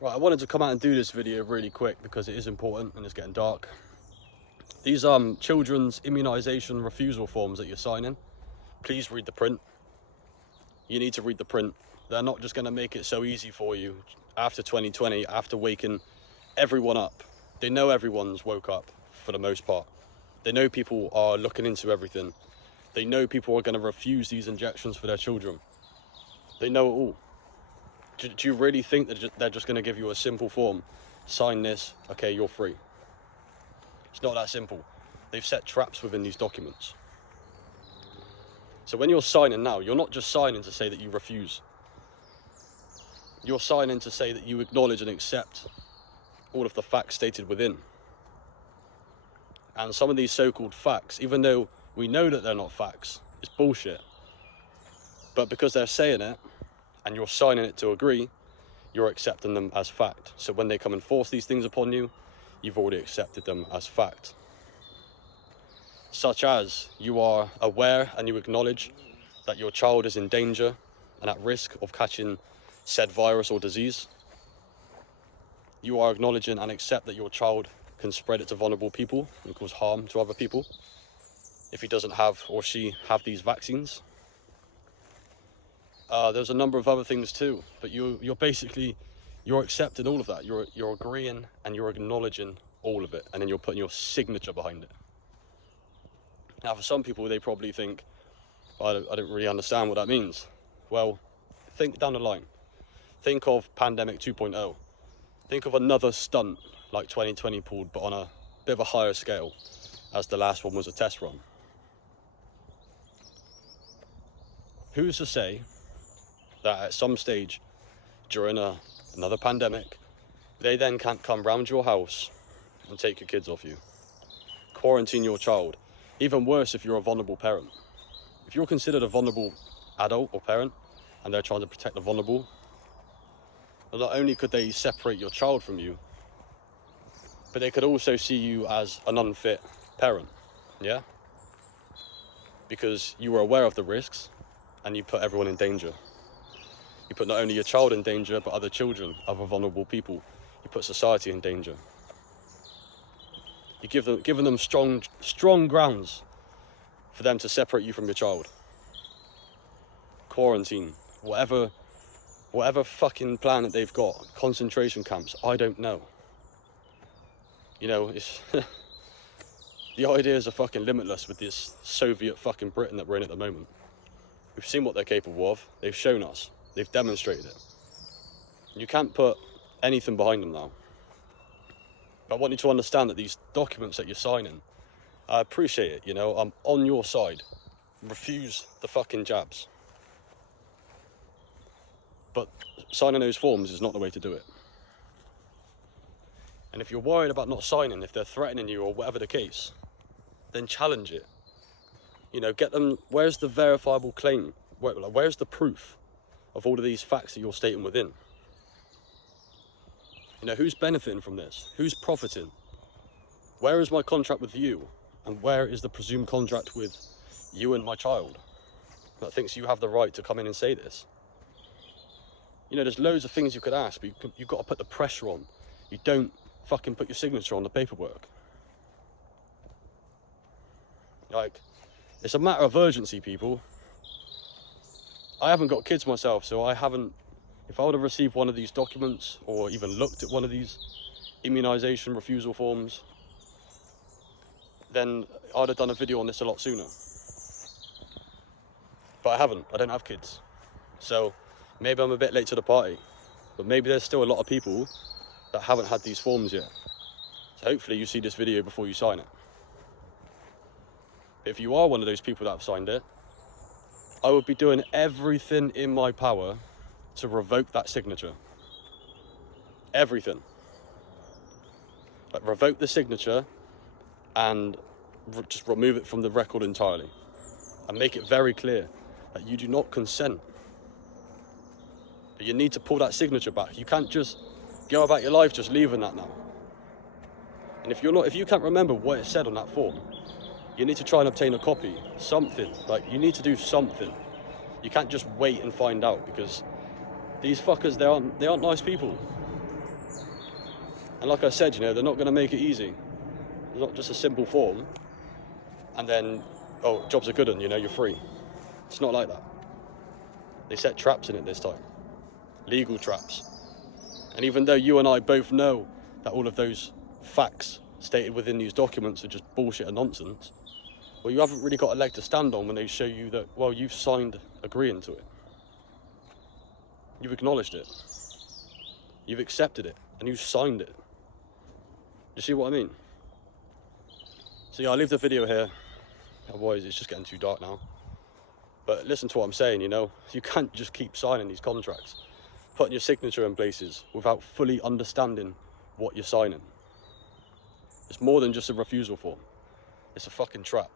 Right, I wanted to come out and do this video really quick because it is important and it's getting dark. These children's immunisation refusal forms that you're signing, please read the print. You need to read the print. They're not just going to make it so easy for you after 2020, after waking everyone up. They know everyone's woke up for the most part. They know people are looking into everything. They know people are going to refuse these injections for their children. They know it all. Do you really think that they're just going to give you a simple form? Sign this, okay, you're free. It's not that simple. They've set traps within these documents. So when you're signing now, you're not just signing to say that you refuse. You're signing to say that you acknowledge and accept all of the facts stated within. And some of these so-called facts, even though we know that they're not facts, it's bullshit. But because they're saying it, and you're signing it to agree, you're accepting them as fact. So when they come and force these things upon you, you've already accepted them as fact. Such as, you are aware and you acknowledge that your child is in danger and at risk of catching said virus or disease. You are acknowledging and accept that your child can spread it to vulnerable people and cause harm to other people if he doesn't have or she have these vaccines. There's a number of other things too, but you're basically, you're accepting all of that. You're agreeing and you're acknowledging all of it, and then you're putting your signature behind it. Now, for some people, they probably think, I don't really understand what that means. Well, think down the line. Think of Pandemic 2.0. Think of another stunt like 2020 pulled, but on a bit of a higher scale, as the last one was a test run. Who's to say that at some stage during another pandemic, they then can't come round your house and take your kids off you, quarantine your child? Even worse, if you're a vulnerable parent. If you're considered a vulnerable adult or parent and they're trying to protect the vulnerable, well, not only could they separate your child from you, but they could also see you as an unfit parent, yeah? Because you were aware of the risks and you put everyone in danger. You put not only your child in danger, but other children, other vulnerable people. You put society in danger. You're giving them strong grounds for them to separate you from your child. Quarantine, whatever fucking plan that they've got, concentration camps, I don't know. You know, it's the ideas are fucking limitless with this Soviet fucking Britain that we're in at the moment. We've seen what they're capable of. They've shown us. They've demonstrated it. You can't put anything behind them now. But I want you to understand that these documents that you're signing, I appreciate it, you know, I'm on your side. Refuse the fucking jabs. But signing those forms is not the way to do it. And if you're worried about not signing, if they're threatening you or whatever the case, then challenge it. You know, get them, where's the verifiable claim? Where's the proof of all of these facts that you're stating within? You know, who's benefiting from this? Who's profiting? Where is my contract with you? And where is the presumed contract with you and my child that thinks you have the right to come in and say this? You know, there's loads of things you could ask, but you've got to put the pressure on. You don't fucking put your signature on the paperwork. Like, it's a matter of urgency, people. I haven't got kids myself, so I haven't, if I would have received one of these documents or even looked at one of these immunisation refusal forms, then I'd have done a video on this a lot sooner. But I haven't. I don't have kids. So maybe I'm a bit late to the party, but maybe there's still a lot of people that haven't had these forms yet. So hopefully you see this video before you sign it. If you are one of those people that have signed it, I would be doing everything in my power to revoke that signature. Everything. Like, revoke the signature and just remove it from the record entirely. And make it very clear that you do not consent. But you need to pull that signature back. You can't just go about your life just leaving that now. And if you can't remember what it said on that form, you need to try and obtain a copy, something. Like, you need to do something. You can't just wait and find out, because these fuckers, they aren't nice people. And like I said, you know, they're not going to make it easy. It's not just a simple form and then, oh, jobs are good and, you know, you're free. It's not like that. They set traps in it this time. Legal traps. And even though you and I both know that all of those facts stated within these documents are just bullshit and nonsense, well, you haven't really got a leg to stand on when they show you that, well, you've signed agreeing to it. You've acknowledged it. You've accepted it. And you've signed it. You see what I mean? So yeah, I'll leave the video here. Otherwise, it's just getting too dark now. But listen to what I'm saying, you know. You can't just keep signing these contracts, putting your signature in places without fully understanding what you're signing. It's more than just a refusal form. It's a fucking trap.